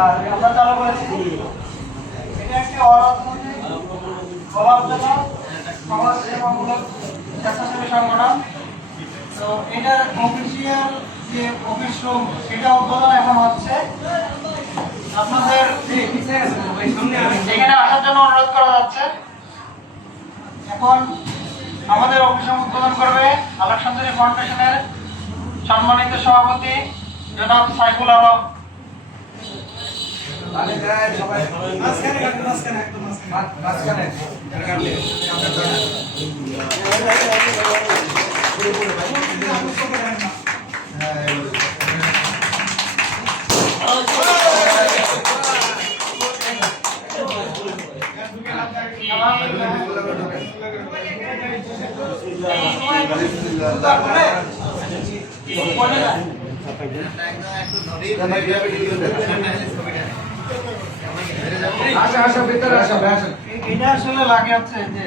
আর আমরা চালু করেছি। এটা একটি অলাভজনক সমাজ সেবামূলক স্বেচ্ছাসেবী সংগঠন। তো এটার অফিসিয়াল যে অফিস রুম সেটা উদ্বোধন এখন হচ্ছে। আপনাদের এখানে আসার জন্য অনুরোধ করা যাচ্ছে। এখন আমাদের অফিস উদ্বোধন করবে আলোক সুন্দরী ফাউন্ডেশনের সম্মানিত সভাপতি জনাব সাইফুল আলম। এটা আসলে লাগে হচ্ছে যে